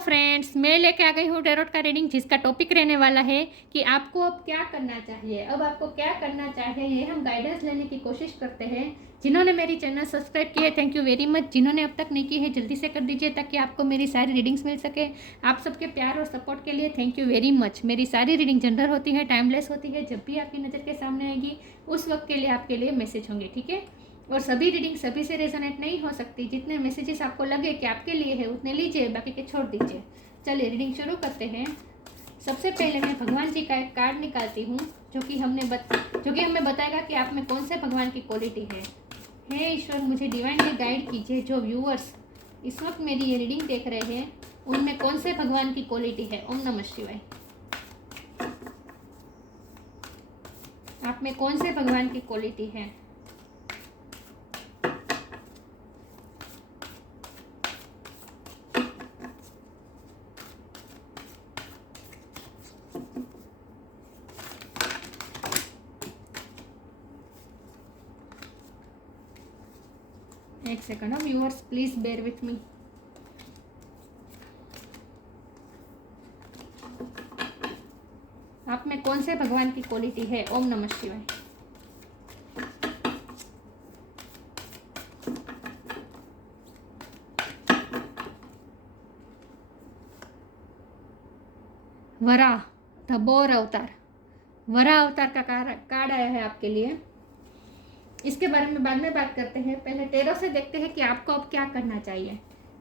Friends, मैं लेके आ गई हूँ टैरोट का रीडिंग, जिसका टॉपिक रहने वाला है कि आपको अब क्या करना चाहिए। अब आपको क्या करना चाहिए ये हम गाइडेंस लेने की कोशिश करते हैं। जिन्होंने मेरी चैनल सब्सक्राइब की है, थैंक यू वेरी मच। जिन्होंने अब तक नहीं की है, जल्दी से कर दीजिए ताकि आपको मेरी सारी रीडिंग्स मिल सके। आप सबके प्यार और सपोर्ट के लिए थैंक यू वेरी मच। मेरी सारी रीडिंग जनरल होती है, टाइमलेस होती है। जब भी आपकी नज़र के सामने आएगी उस वक्त के लिए आपके लिए मैसेज होंगे, ठीक है। और सभी रीडिंग सभी से रेजोनेट नहीं हो सकती। जितने मैसेजेस आपको लगे कि आपके लिए है उतने लीजिए, बाकी के छोड़ दीजिए। चलिए रीडिंग शुरू करते हैं। सबसे पहले मैं भगवान जी का एक कार्ड निकालती हूँ जो कि हमें बताएगा कि आप में कौन से भगवान की क्वालिटी है। हे ईश्वर, मुझे डिवाइनली गाइड कीजिए। जो व्यूअर्स इस वक्त मेरी ये रीडिंग देख रहे हैं उनमें कौन से भगवान की क्वालिटी है। ओम नमः शिवाय। आप में कौन से भगवान की क्वालिटी है। एक second viewers, please bear with me. आप में कौन से भगवान की क्वालिटी है। ओम नमः शिवाय। वराह, द बोर अवतार। वराह अवतार का कार्ड आया है आपके लिए। इसके बारे में बाद में बात करते हैं। पहले टैरो से देखते हैं कि आपको अब क्या करना चाहिए।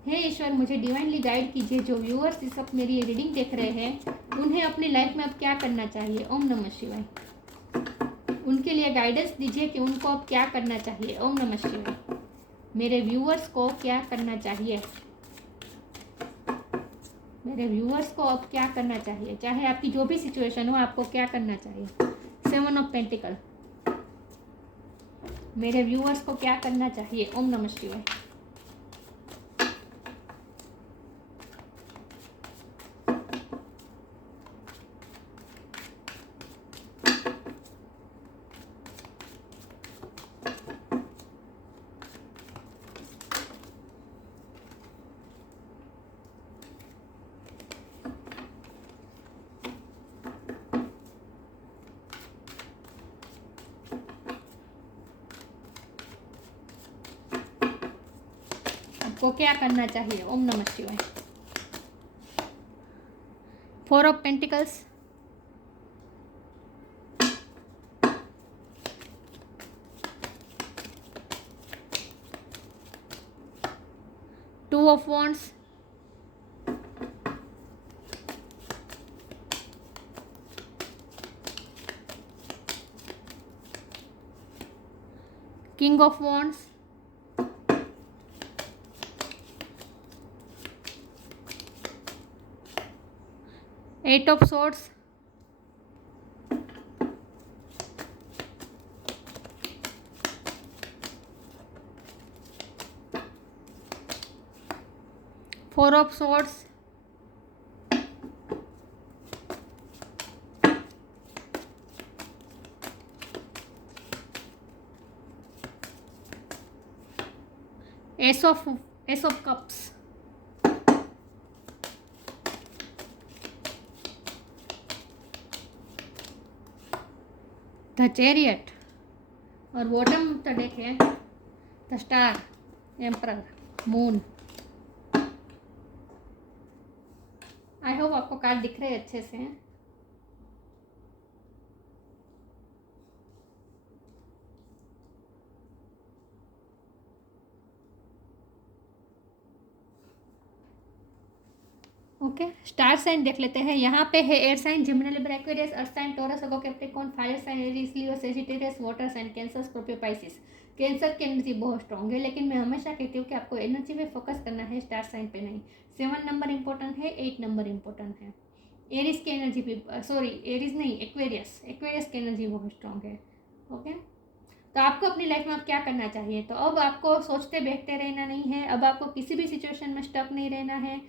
हे ईश्वर, मुझे डिवाइनली गाइड कीजिए। जो व्यूअर्स इस वक्त मेरी ये रीडिंग देख रहे हैं उन्हें अपनी लाइफ में अब क्या करना चाहिए। ओम नमः शिवाय। उनके लिए गाइडेंस दीजिए कि उनको अब क्या करना चाहिए। ओम नमः शिवाय। मेरे व्यूअर्स को क्या करना चाहिए। मेरे व्यूअर्स को अब क्या करना चाहिए। चाहे आपकी जो भी सिचुएशन हो, आपको क्या करना चाहिए। 7 ऑफ पेंटिकल। मेरे व्यूअर्स को क्या करना चाहिए। ओम नमः शिवाय। आपको क्या करना चाहिए। ओम नमः शिवाय। 4 of pentacles. 2 of wands। 'King of wands। 8 of swords। 4 of swords। 8 of cups। The chariot. और बॉटम द डेक है the star, emperor, moon. I hope आपको कार्ड दिख रहे अच्छे से हैं। ओके, स्टार साइन देख लेते हैं। यहाँ पे है air sign Gemini Libra Aquarius, earth sign Taurus Virgo Capricorn, fire sign Aries Leo Sagittarius, water sign Cancer Scorpio Pisces. Cancer की एनर्जी बहुत स्ट्रॉन्ग है, लेकिन मैं हमेशा कहती हूँ कि आपको एनर्जी में फोकस करना है, स्टार साइन पे नहीं। 7 नंबर इंपॉर्टेंट है, 8 नंबर इंपॉर्टेंट है। एरीज की एनर्जी भी, सॉरी एरीज नहीं, एक्वेरियस की एनर्जी बहुत स्ट्रॉन्ग है। ओके, तो आपको अपनी लाइफ में अब क्या करना चाहिए। तो अब आपको सोचते बैठते रहना नहीं है। अब आपको किसी भी सिचुएशन में स्टक नहीं रहना है।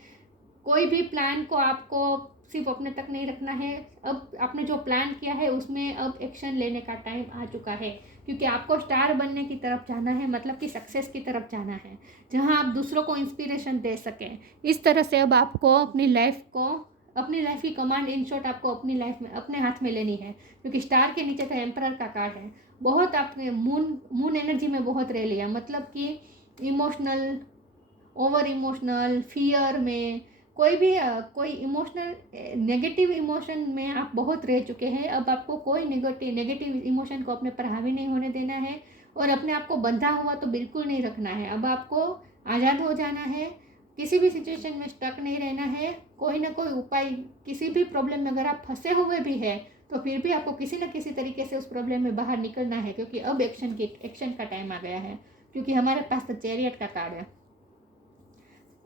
कोई भी प्लान को आपको सिर्फ अपने तक नहीं रखना है। अब आपने जो प्लान किया है उसमें अब एक्शन लेने का टाइम आ चुका है, क्योंकि आपको स्टार बनने की तरफ जाना है, मतलब कि सक्सेस की तरफ जाना है, जहाँ आप दूसरों को इंस्पिरेशन दे सकें। इस तरह से अब आपको अपनी लाइफ की कमांड इन शॉर्ट आपको अपनी लाइफ में अपने हाथ में लेनी है, क्योंकि स्टार के नीचे तो एम्परर का कार्ड है। बहुत आपने मून एनर्जी में बहुत रह लिया, मतलब कि इमोशनल, ओवर इमोशनल, फियर में, कोई इमोशनल नेगेटिव इमोशन में आप बहुत रह चुके हैं। अब आपको कोई नेगेटिव इमोशन को अपने पर हावी नहीं होने देना है, और अपने आप को बंधा हुआ तो बिल्कुल नहीं रखना है। अब आपको आज़ाद हो जाना है, किसी भी सिचुएशन में स्टक नहीं रहना है। कोई ना कोई उपाय, किसी भी प्रॉब्लम में अगर आप फंसे हुए भी हैं तो फिर भी आपको किसी न किसी तरीके से उस प्रॉब्लम में बाहर निकलना है, क्योंकि अब एक्शन का टाइम आ गया है। क्योंकि हमारे पास तो चैरियट का कार्ड है।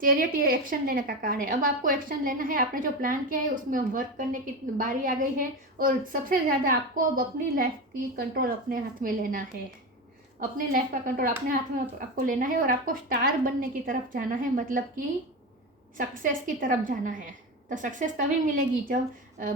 चैरियट ये एक्शन लेने का कार्ड है। अब आपको एक्शन लेना है, आपने जो प्लान किया है उसमें वर्क करने की बारी आ गई है, और सबसे ज़्यादा आपको अब अपनी लाइफ की कंट्रोल अपने हाथ में लेना है। अपनी लाइफ का कंट्रोल अपने हाथ में आपको लेना है, और आपको स्टार बनने की तरफ जाना है, मतलब कि सक्सेस की तरफ जाना है। तो सक्सेस तभी मिलेगी जब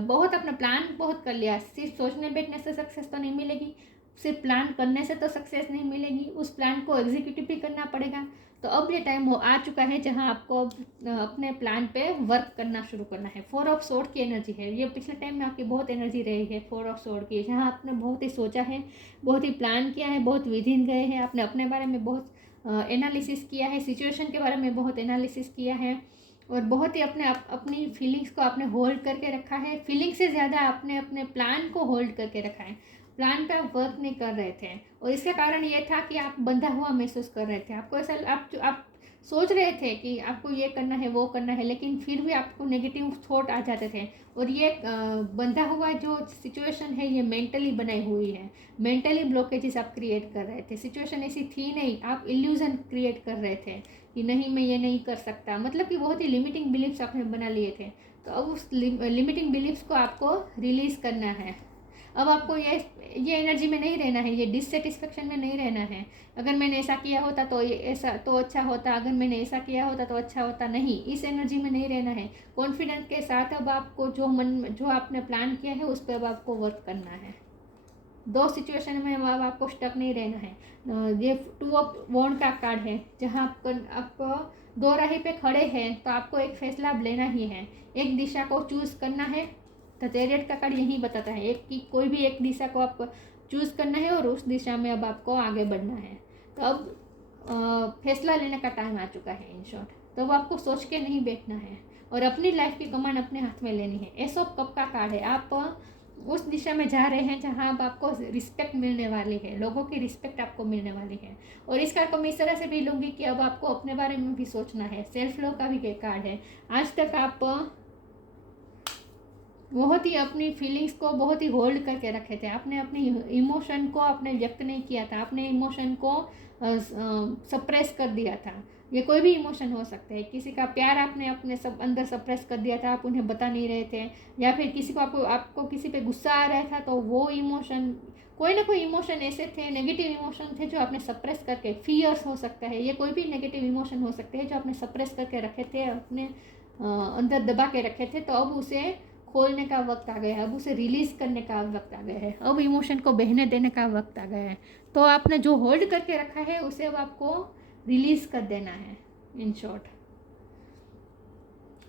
बहुत अपना प्लान बहुत कर लिया, सिर्फ सोचने बैठने से सक्सेस तो नहीं मिलेगी, सिर्फ प्लान करने से तो सक्सेस नहीं मिलेगी, उस प्लान को एग्जीक्यूटिव भी करना पड़ेगा। तो अब ये टाइम आ चुका है जहां आपको अपने प्लान पे वर्क करना शुरू करना है। 4 ऑफ सोर्ड की एनर्जी है ये, पिछले टाइम में आपकी बहुत एनर्जी रही है 4 ऑफ सोर्ड की, जहां आपने बहुत ही सोचा है, बहुत ही प्लान किया है, बहुत विधिन गए हैं, आपने अपने बारे में बहुत एनालिसिस किया है, सिचुएशन के बारे में बहुत एनालिसिस किया है, और बहुत ही अपनी फीलिंग्स को आपने होल्ड करके रखा है। फीलिंग से ज़्यादा आपने अपने प्लान को होल्ड करके रखा है। प्लान पे आप वर्क नहीं कर रहे थे, और इसका कारण ये था कि आप बंधा हुआ महसूस कर रहे थे। आपको ऐसा आप सोच रहे थे कि आपको ये करना है, वो करना है, लेकिन फिर भी आपको नेगेटिव थॉट आ जाते थे। और ये बंधा हुआ जो सिचुएशन है ये मेंटली बनाई हुई है, मेंटली ब्लॉकेजेस आप क्रिएट कर रहे थे। सिचुएशन ऐसी थी नहीं, आप इल्यूजन क्रिएट कर रहे थे कि नहीं मैं ये नहीं कर सकता, मतलब कि बहुत ही लिमिटिंग बिलीफ्स आपने बना लिए थे। तो अब उस लिमिटिंग बिलीफ्स को आपको रिलीज़ करना है। अब आपको ये एनर्जी में नहीं रहना है, ये डिससेटिस्फेक्शन में नहीं रहना है। अगर मैंने ऐसा किया होता तो ये ऐसा तो अच्छा होता, अगर मैंने ऐसा किया होता तो अच्छा होता, नहीं, इस एनर्जी में नहीं रहना है। कॉन्फिडेंस के साथ अब आपको जो आपने प्लान किया है उस पर अब आपको वर्क करना है। 2 सिचुएशन में अब आपको स्टक नहीं रहना है। ये 2 ऑफ वॉन्ड का कार्ड है, जहाँ आप 2 राही पे खड़े हैं, तो आपको एक फैसला लेना ही है, एक दिशा को चूज़ करना है। तो चैरियट का कार्ड यही बताता है कोई भी एक दिशा को आपको चूज़ करना है, और उस दिशा में अब आपको आगे बढ़ना है। तो अब फैसला लेने का टाइम आ चुका है इन शॉर्ट। तो अब आपको सोच के नहीं बैठना है, और अपनी लाइफ की कमांड अपने हाथ में लेनी है। एस ऑफ कप का कार्ड है, आप उस दिशा में जा रहे हैं जहां अब आपको रिस्पेक्ट मिलने वाली है, लोगों की रिस्पेक्ट आपको मिलने वाली है। और इस कार्ड को मैं इस तरह से भी लूँगी कि अब आपको अपने बारे में भी सोचना है। सेल्फ लव का भी कार्ड है। आज तक आप बहुत ही अपनी फीलिंग्स को बहुत ही होल्ड करके रखे थे, आपने अपनी इमोशन को आपने व्यक्त नहीं किया था, आपने इमोशन को सप्रेस कर दिया था। ये कोई भी इमोशन हो सकता है, किसी का प्यार आपने अपने सब अंदर सप्रेस कर दिया था, आप उन्हें बता नहीं रहे थे, या फिर किसी को आपको किसी पे गुस्सा आ रहा था, तो वो इमोशन, कोई ना कोई इमोशन ऐसे थे, नेगेटिव इमोशन थे जो आपने सप्रेस करके, फियर्स हो सकता है, ये कोई भी नेगेटिव इमोशन हो सकते हैं जो आपने सप्रेस करके रखे थे, अपने अंदर दबा के रखे थे। तो अब उसे खोलने का वक्त आ गया है, अब उसे रिलीज़ करने का वक्त आ गया है, अब इमोशन को बहने देने का वक्त आ गया है। तो आपने जो होल्ड करके रखा है उसे अब आपको रिलीज़ कर देना है इन शॉर्ट।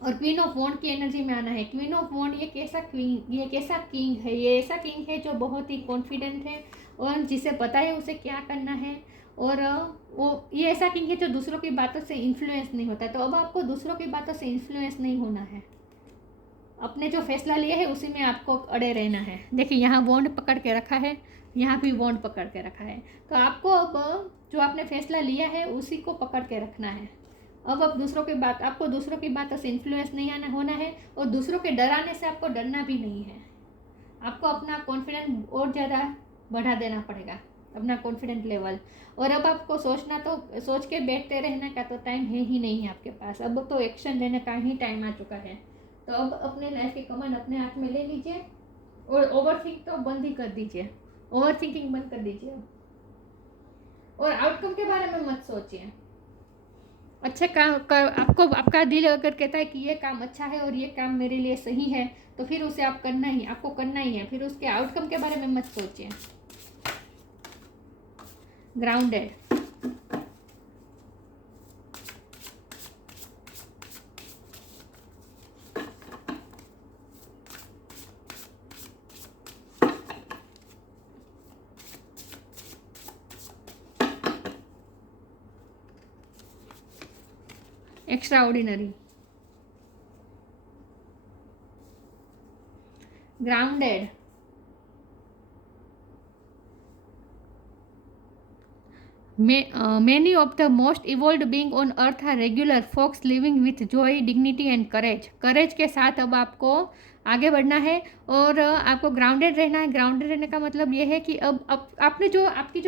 और क्वीन ऑफ वॉन्ड की एनर्जी में आना है। क्वीन ऑफ वॉन्ड ये कैसा किंग है, ये ऐसा किंग है जो बहुत ही कॉन्फिडेंट है, और जिसे पता है उसे क्या करना है, और वो ये ऐसा किंग है जो दूसरों की बातों से इन्फ्लुएंस नहीं होता। तो अब आपको दूसरों की बातों से इन्फ्लुएंस नहीं होना है, अपने जो फैसला लिया है उसी में आपको अड़े रहना है। देखिए यहाँ वॉन्ड पकड़ के रखा है, यहाँ भी वॉन्ड पकड़ के रखा है। तो आपको अब जो आपने फैसला लिया है उसी को पकड़ के रखना है। अब आपको दूसरों की बातों से इन्फ्लुएंस नहीं होना है, और दूसरों के डराने से आपको डरना भी नहीं है। आपको अपना कॉन्फिडेंस और ज़्यादा बढ़ा देना पड़ेगा, अपना कॉन्फिडेंट लेवल। और अब आपको सोच के बैठते रहने का तो टाइम है ही नहीं है आपके पास, अब तो एक्शन लेने का ही टाइम आ चुका है। तो अब अपने लाइफ की कमांड अपने हाथ में ले लीजिए, और ओवरथिंक तो बंद ही कर दीजिए, ओवर थिंकिंग बंद कर दीजिए, और आउटकम के बारे में मत सोचिए। अच्छे काम कर, आपका दिल अगर कहता है कि ये काम अच्छा है और ये काम मेरे लिए सही है, तो फिर उसे आपको करना ही है, फिर उसके आउटकम के बारे में मत सोचिए। Grounded, extra ordinary, grounded, many of the most evolved being on earth are regular folks living with joy, dignity and courage. करेज के साथ अब आपको आगे बढ़ना है और आपको ग्राउंडेड रहना है। ग्राउंडेड रहने का मतलब ये है कि अब आपने जो आपकी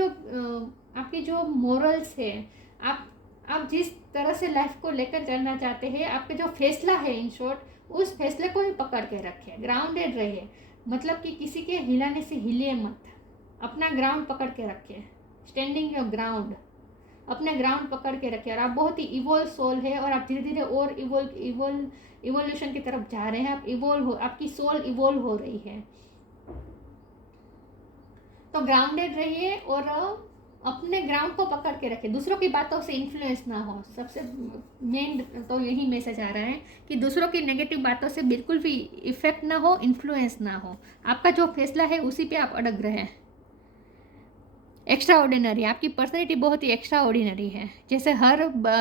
जो मोरल्स है, आप जिस तरह से लाइफ को लेकर चलना चाहते हैं, आपके जो फैसला है, इन शॉर्ट, उस फैसले को ही पकड़ के रखें। ग्राउंडेड रहिए, मतलब कि किसी के हिलाने से हिलिए मत, अपना ग्राउंड पकड़ के रखिए। स्टैंडिंग योर ग्राउंड, अपने ग्राउंड पकड़ के रखिए। और आप बहुत ही इवोल्व सोल है और आप धीरे धीरे और इवोल्यूशन की तरफ जा रहे हैं। आप इवोल्व हो, आपकी सोल इवोल्व हो रही है। तो ग्राउंडेड रहिए और अपने ग्राउंड को पकड़ के रखिए। दूसरों की बातों से इन्फ्लुएंस ना हो। सबसे मेन तो यही मैसेज आ रहा है कि दूसरों की नेगेटिव बातों से बिल्कुल भी इफेक्ट ना हो, इन्फ्लुएंस ना हो। आपका जो फैसला है उसी पे आप अड़ग रहें। एक्स्ट्रा ऑर्डिनरी, आपकी पर्सनैलिटी बहुत ही एक्स्ट्रा ऑर्डिनरी है। जैसे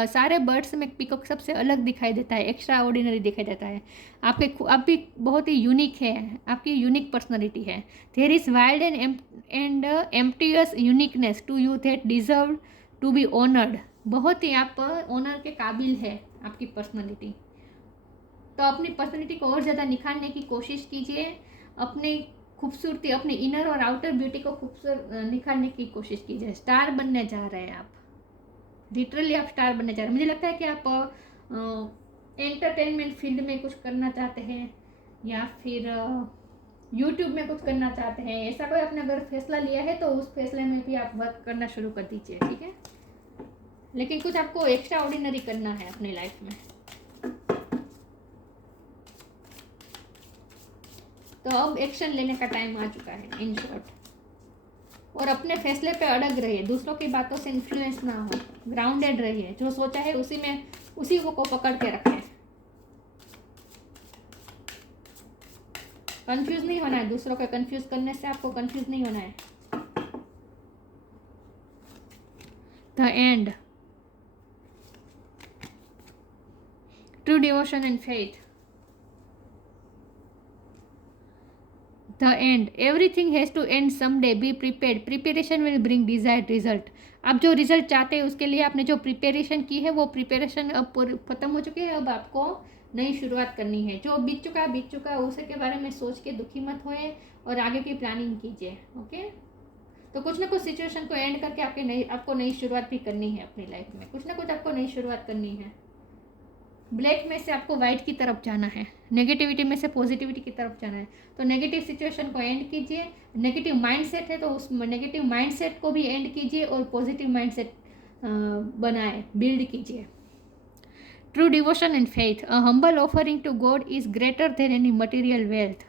सारे बर्ड्स में पीकॉक सबसे अलग दिखाई देता है, एक्स्ट्रा ऑर्डिनरी दिखाई देता है। आप भी बहुत ही यूनिक है, आपकी यूनिक पर्सनैलिटी है। देयर इज़ वाइल्ड एंड एम्प्टियस uniqueness to you that deserve to be honoured. बहुत ही आप ऑनर के काबिल है आपकी पर्सनैलिटी। तो अपनी पर्सनैलिटी को और ज़्यादा निखारने की कोशिश कीजिए। अपनी खूबसूरती, अपनी इनर और आउटर ब्यूटी को खूबसूरत निखारने की कोशिश कीजिए। स्टार बनने जा रहे हैं आप, लिटरली आप स्टार बनने जा रहे हैं। मुझे लगता है कि आप एंटरटेनमेंट फील्ड में कुछ करना चाहते हैं या फिर यूट्यूब में कुछ करना चाहते हैं। ऐसा कोई आपने अगर फैसला लिया है तो उस फैसले में भी आप वर्क करना शुरू कर दीजिए, ठीक है। लेकिन कुछ आपको एक्स्ट्रा ऑर्डिनरी करना है अपनी लाइफ में। तो अब एक्शन लेने का टाइम आ चुका है, इन शॉर्ट। और अपने फैसले पे अड़ग रहिए, दूसरों की बातों से इन्फ्लुएंस ना हो। ग्राउंडेड रहिए, जो सोचा है उसी को पकड़ के रखें। कंफ्यूज नहीं होना है, दूसरों को कंफ्यूज करने से आपको कंफ्यूज नहीं होना है। The end, true devotion and faith. The end. Everything has to end someday. Be prepared. Preparation will bring desired result. आप जो रिजल्ट चाहते हैं उसके लिए आपने जो प्रिपरेशन की है वो प्रिपरेशन अब खत्म हो चुकी है। अब आपको नई शुरुआत करनी है। जो बीत चुका है उसे के बारे में सोच के दुखी मत होए और आगे की प्लानिंग कीजिए, ओके। तो कुछ ना कुछ सिचुएशन को एंड करके आपको नई शुरुआत भी करनी है अपनी लाइफ में। कुछ ना कुछ आपको नई शुरुआत करनी है। ब्लैक में से आपको वाइट की तरफ जाना है, नेगेटिविटी में से पॉजिटिविटी की तरफ जाना है। तो नेगेटिव सिचुएशन को एंड कीजिए। नेगेटिव माइंडसेट है तो उस नेगेटिव माइंडसेट को भी एंड कीजिए और पॉजिटिव माइंडसेट बनाए, बिल्ड कीजिए। True devotion and faith, a humble offering to God is greater than any material wealth.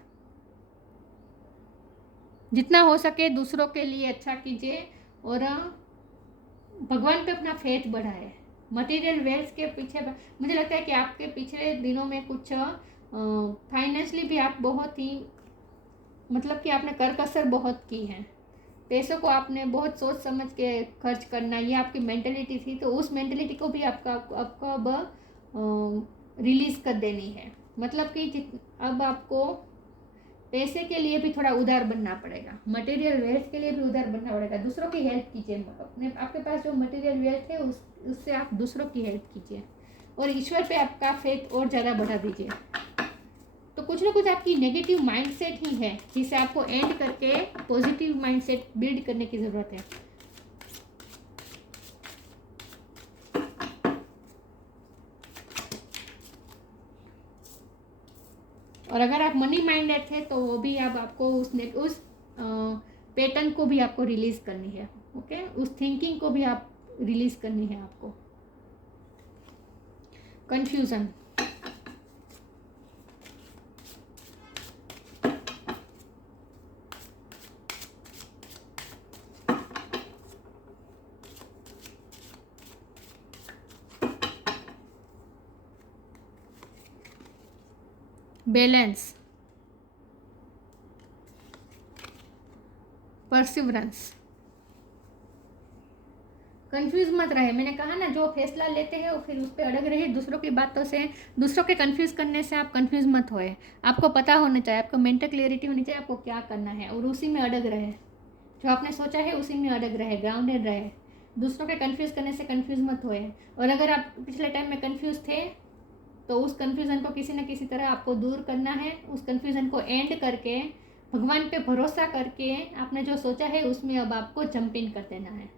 जितना हो सके दूसरों के लिए अच्छा कीजिए और भगवान पे अपना फेथ बढ़ाए। मटेरियल वेल्थ के पीछे मुझे लगता है कि आपके पिछले दिनों में कुछ फाइनेंशियली भी आप बहुत ही, मतलब कि आपने करकसर बहुत की है। पैसों को आपने बहुत सोच समझ के खर्च करना, ये आपकी मेंटलिटी थी। तो उस मेंटलिटी को भी आपको अब रिलीज़ कर देनी है। मतलब कि अब आपको पैसे के लिए भी थोड़ा उदार बनना पड़ेगा, मटेरियल वेल्थ के लिए भी उदार बनना पड़ेगा। दूसरों की हेल्प कीजिए। आपके पास जो मटेरियल वेल्थ है उससे आप दूसरों की हेल्प कीजिए और ईश्वर पे आपका फेथ और ज़्यादा बढ़ा दीजिए। तो कुछ ना कुछ आपकी नेगेटिव माइंडसेट ही है जिसे आपको एंड करके पॉजिटिव माइंडसेट बिल्ड करने की ज़रूरत है। और अगर आप मनी माइंडेड थे तो वो भी अब आपको उस पैटर्न को भी आपको रिलीज करनी है, ओके। उस थिंकिंग को भी आप रिलीज करनी है आपको। Confusion, balance, perseverance. कंफ्यूज मत रहे, मैंने कहा ना, जो फैसला लेते हैं वो फिर उस पर अड़ग रहे, दूसरों की बातों से, दूसरों के कंफ्यूज करने से आप कंफ्यूज मत होए। आपको पता होना चाहिए, आपको मेंटल क्लियरिटी होनी चाहिए, आपको क्या करना है, और उसी में अड़ग रहे। जो आपने सोचा है उसी में अड़ग रहे, ग्राउंडेड रहे। दूसरों के कंफ्यूज करने से कंफ्यूज मत होए। और अगर आप पिछले टाइम में कंफ्यूज थे तो उस कंफ्यूजन को किसी न किसी तरह आपको दूर करना है। उस कंफ्यूजन को एंड करके भगवान पे भरोसा करके आपने जो सोचा है उसमें अब आपको जंप इन कर देना है।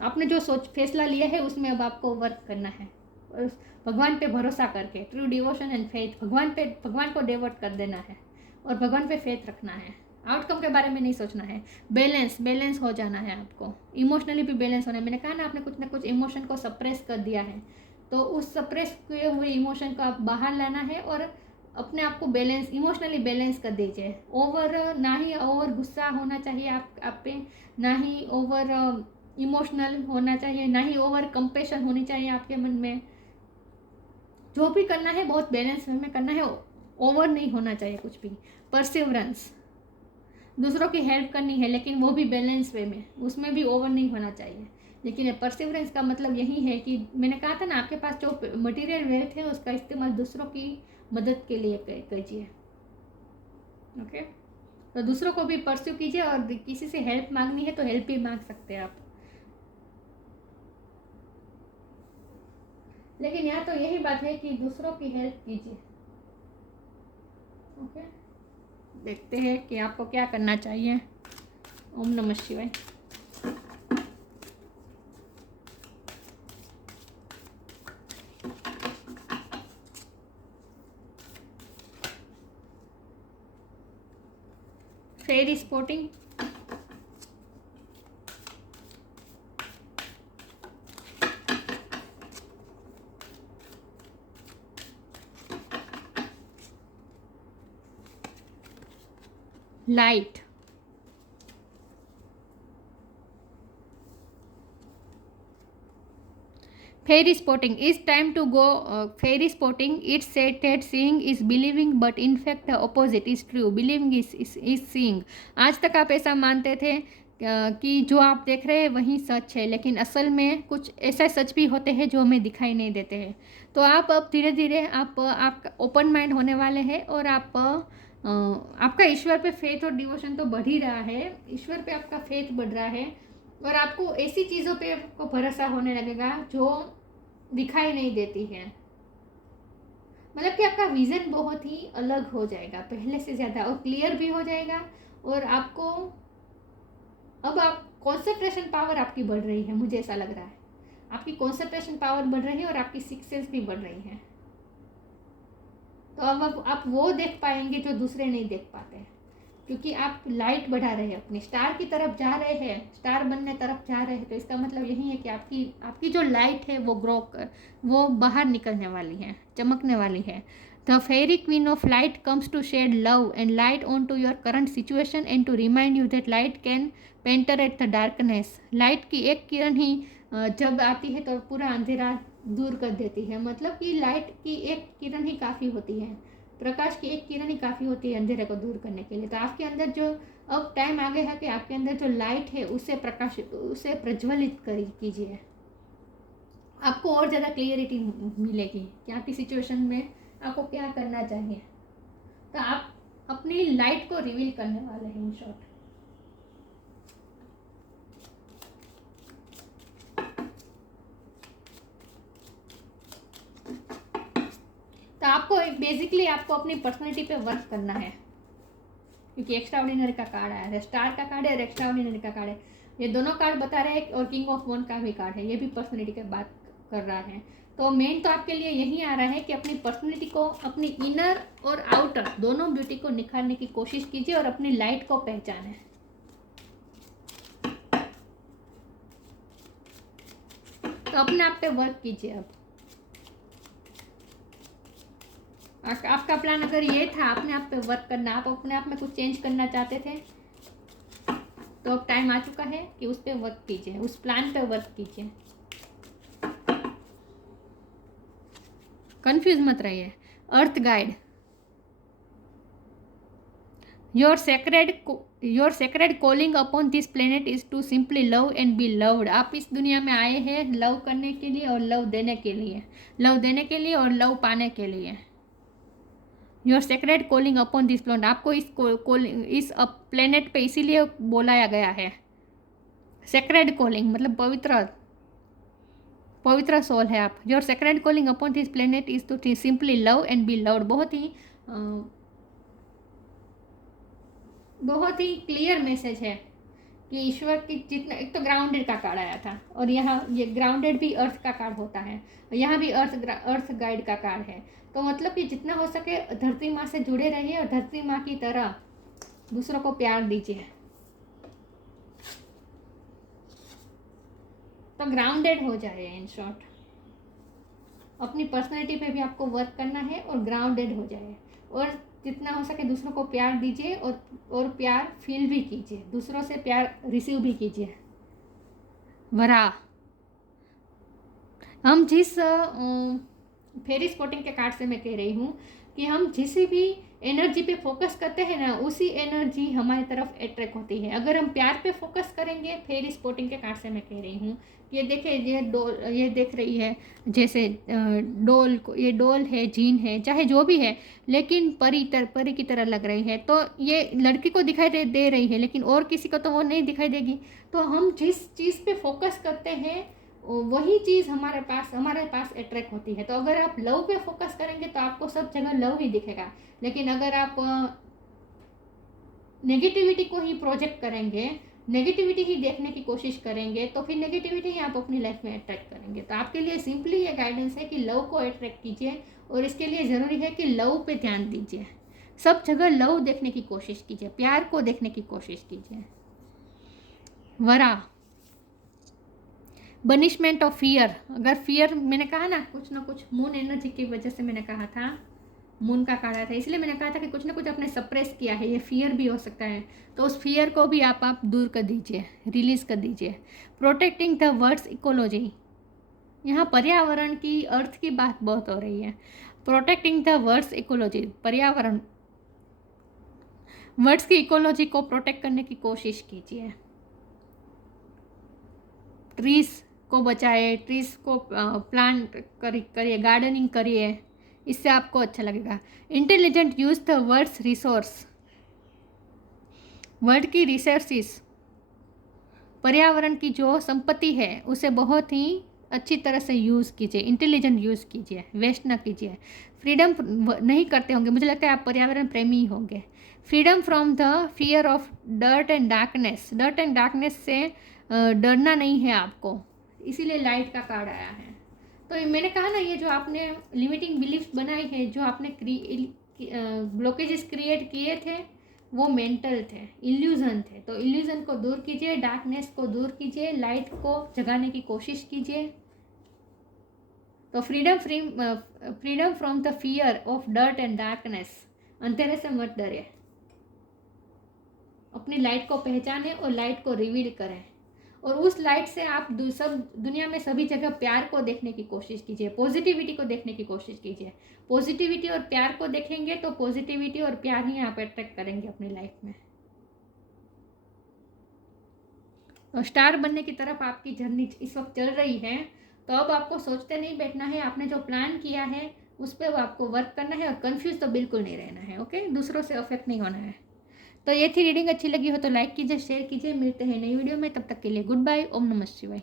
आपने जो फैसला लिया है उसमें अब आपको वर्क करना है, और भगवान पे भरोसा करके, ट्रू डिवोशन एंड फेथ, भगवान को डेवोट कर देना है और भगवान पे फेथ रखना है। आउटकम के बारे में नहीं सोचना है। बैलेंस हो जाना है आपको, इमोशनली भी बैलेंस होना है। मैंने कहा ना, आपने कुछ ना कुछ इमोशन को सप्रेस कर दिया है, तो उस सप्रेस किए हुए इमोशन को आप बाहर लाना है और अपने आप को बैलेंस, इमोशनली बैलेंस कर दीजिए। ना ही ओवर गुस्सा होना चाहिए आप पे, ना ही ओवर इमोशनल होना चाहिए, ना ही ओवर कंपेशन होनी चाहिए आपके मन में। जो भी करना है बहुत बैलेंस वे में करना है, ओवर नहीं होना चाहिए कुछ भी। परसिवरेंस, दूसरों की हेल्प करनी है लेकिन वो भी बैलेंस वे में, उसमें भी ओवर नहीं होना चाहिए। लेकिन परसिवरेंस का मतलब यही है कि मैंने कहा था ना, आपके पास जो मटेरियल वेल्थ है उसका इस्तेमाल दूसरों की मदद के लिए कीजिए। ओके, तो दूसरों को भी परस्यू कीजिए, और किसी से हेल्प मांगनी है तो हेल्प भी मांग सकते हैं आप। लेकिन यहाँ तो यही बात है कि दूसरों की हेल्प कीजिए। ओके, देखते हैं कि आपको क्या करना चाहिए। ओम नमः शिवाय। Fairy spotting, light, fairy spotting is time to go fairy spotting. It's said that seeing is believing, but in fact the opposite is true. Believing is seeing. आज तक आप ऐसा मानते थे कि जो आप देख रहे हैं वही सच है, लेकिन असल में कुछ ऐसा सच भी होते हैं जो हमें दिखाई नहीं देते हैं। तो आप अब धीरे धीरे आपका ओपन माइंड होने वाले हैं, और आपका ईश्वर पे फेथ और डिवोशन तो बढ़ ही रहा है, ईश्वर पे आपका फेथ बढ़ रहा है, और आपको ऐसी चीज़ों पे आपको भरोसा होने लगेगा जो दिखाई नहीं देती है। मतलब कि आपका विज़न बहुत ही अलग हो जाएगा पहले से ज़्यादा, और क्लियर भी हो जाएगा। और आपको अब आप कॉन्सेंट्रेशन पावर आपकी बढ़ रही है, मुझे ऐसा लग रहा है आपकी कॉन्सेंट्रेशन पावर बढ़ रही है और आपकी सिक्सेस भी बढ़ रही है। तो अब आप वो देख पाएंगे जो दूसरे नहीं देख पाते हैं, क्योंकि आप लाइट बढ़ा रहे हैं, अपने स्टार की तरफ जा रहे हैं, स्टार बनने तरफ जा रहे हैं। तो इसका मतलब यही है कि आपकी जो लाइट है वो बाहर निकलने वाली है, चमकने वाली है। The fairy queen of light comes to shed love and light on to your current situation and to remind you that light can penetrate the darkness. Light की एक किरण ही जब आती है तो पूरा अंधेरा दूर कर देती है। मतलब कि लाइट की एक किरण ही काफ़ी होती है, प्रकाश की एक किरण ही काफ़ी होती है अंधेरे को दूर करने के लिए। तो आपके अंदर जो अब टाइम आ गया है कि आपके अंदर जो लाइट है उसे प्रज्वलित कीजिए। आपको और ज़्यादा क्लियरिटी मिलेगी कि आपकी सिचुएशन में आपको क्या करना चाहिए। तो आप अपनी लाइट को रिवील करने वाले हैं इन शॉर्ट। तो आपको बेसिकली आपको अपनी पर्सनैलिटी पे वर्क करना है, क्योंकि एक्स्ट्रा ऑर्डिनरी का कार्ड आया है, स्टार का कार्ड है और एक्स्ट्रा ऑर्डिनरी का कार्ड है। ये दोनों कार्ड बता रहे हैं, और किंग ऑफ वन का भी कार्ड है, ये भी पर्सनैलिटी की बात कर रहा है। तो मेन तो आपके लिए यही आ रहा है कि अपनी पर्सनैलिटी को, अपनी इनर और आउटर दोनों ब्यूटी को निखारने की कोशिश कीजिए और अपनी लाइट को पहचाने। तो अपने आप पे वर्क कीजिए। अब आपका प्लान अगर ये था अपने आप पे वर्क करना, आप अपने आप में कुछ चेंज करना चाहते थे, तो अब टाइम आ चुका है कि उस पे वर्क कीजिए, उस प्लान पे वर्क कीजिए। कंफ्यूज मत रहिए। Earth guide, your sacred calling upon this planet is to simply love and be loved. आप इस दुनिया में आए हैं लव करने के लिए और लव देने के लिए, लव देने के लिए और लव पाने के लिए। Your sacred calling upon this planet, आपको इस प्लेनेट पे इसीलिए बुलाया गया है। सेक्रेड कॉलिंग मतलब पवित्र पवित्र सोल है आप। Your sacred calling upon this planet is to simply love and be loved. बहुत ही क्लियर मैसेज है कि ईश्वर की जितना, एक तो ग्राउंडेड का कार्ड आया था और यहाँ ये ग्राउंडेड भी अर्थ का कार्ड होता है, यहाँ भी अर्थ गाइड का कार्ड है। तो मतलब कि जितना हो सके धरती माँ से जुड़े रहिए और धरती माँ की तरह दूसरों को प्यार दीजिए। तो ग्राउंडेड हो जाए, इन शॉर्ट अपनी पर्सनैलिटी पे भी आपको वर्क करना है और ग्राउंडेड हो जाए और जितना हो सके दूसरों को प्यार दीजिए और प्यार फील भी कीजिए, दूसरों से प्यार रिसीव भी कीजिए। वरा हम जिस फेरी स्पॉटिंग के कार्ड से मैं कह रही हूँ कि हम जिस भी एनर्जी पे फोकस करते हैं ना, उसी एनर्जी हमारी तरफ अट्रैक्ट होती है। अगर हम प्यार पे फोकस करेंगे, फेरी स्पॉटिंग के कार्ड से मैं कह रही हूँ, ये देखे ये डोल, ये देख रही है जैसे डोल को, ये डोल है, जीन है, चाहे जो भी है, लेकिन परी की तरह लग रही है। तो ये लड़की को दिखाई दे रही है, लेकिन और किसी को तो वो नहीं दिखाई देगी। तो हम जिस चीज़ पे फोकस करते हैं वही चीज़ हमारे पास अट्रैक्ट होती है। तो अगर आप लव पे फोकस करेंगे तो आपको सब जगह लव ही दिखेगा, लेकिन अगर आप नेगेटिविटी को ही प्रोजेक्ट करेंगे, नेगेटिविटी ही देखने की कोशिश करेंगे, तो फिर नेगेटिविटी ही आप अपनी लाइफ में अट्रैक्ट करेंगे। तो आपके लिए सिंपली ये गाइडेंस है कि लव को अट्रैक्ट कीजिए और इसके लिए ज़रूरी है कि लव पे ध्यान दीजिए, सब जगह लव देखने की कोशिश कीजिए, प्यार को देखने की कोशिश कीजिए। वरा बनिशमेंट ऑफ फियर, अगर फियर मैंने कहा ना कुछ मून एनर्जी की वजह से मैंने कहा था, मून का कार्ड आया था, इसलिए मैंने कहा था कि कुछ ना कुछ आपने सप्रेस किया है, ये फियर भी हो सकता है। तो उस फियर को भी आप दूर कर दीजिए, रिलीज कर दीजिए। प्रोटेक्टिंग द वर्ड्स इकोलॉजी, यहाँ पर्यावरण की अर्थ की बात बहुत हो रही है। प्रोटेक्टिंग द वर्ड्स इकोलॉजी, पर्यावरण वर्ड्स की इकोलॉजी को प्रोटेक्ट करने की कोशिश कीजिए। ट्रीज को बचाए, ट्रीज को प्लांट करिए, गार्डनिंग करिए, इससे आपको अच्छा लगेगा। Intelligent use the words resource, word की रिसोर्सिस, पर्यावरण की जो संपत्ति है उसे बहुत ही अच्छी तरह से यूज़ कीजिए, इंटेलिजेंट यूज़ कीजिए, वेस्ट ना कीजिए। फ्रीडम नहीं करते होंगे, मुझे लगता है आप पर्यावरण प्रेमी ही होंगे। Freedom from the fear of dirt and darkness, dirt and darkness से डरना नहीं है आपको, इसीलिए लाइट का कार्ड आया है। तो मैंने कहा ना, ये जो आपने लिमिटिंग बिलीफ्स बनाई है, जो आपने ब्लॉकेजेस क्रिएट किए थे, वो मेंटल थे, इल्यूजन थे। तो इल्यूजन को दूर कीजिए, डार्कनेस को दूर कीजिए, लाइट को जगाने की कोशिश कीजिए। तो freedom from the fear of dirt and darkness, अंधेरे से मत डरे, अपनी लाइट को पहचाने और लाइट को रिवील करें, और उस लाइट से आप सब दुनिया में सभी जगह प्यार को देखने की कोशिश कीजिए, पॉजिटिविटी को देखने की कोशिश कीजिए। पॉजिटिविटी और प्यार को देखेंगे तो पॉजिटिविटी और प्यार ही आप अट्रैक्ट करेंगे अपनी लाइफ में। और स्टार बनने की तरफ आपकी जर्नी इस वक्त चल रही है, तो अब आपको सोचते नहीं बैठना है, आपने जो प्लान किया है उस पर आपको वर्क करना है और कंफ्यूज तो बिल्कुल नहीं रहना है। ओके, दूसरों से अफेक्ट नहीं होना है। तो ये थी रीडिंग, अच्छी लगी हो तो लाइक कीजिए, शेयर कीजिए। मिलते हैं नई वीडियो में, तब तक के लिए गुड बाय, ओम नमः शिवाय।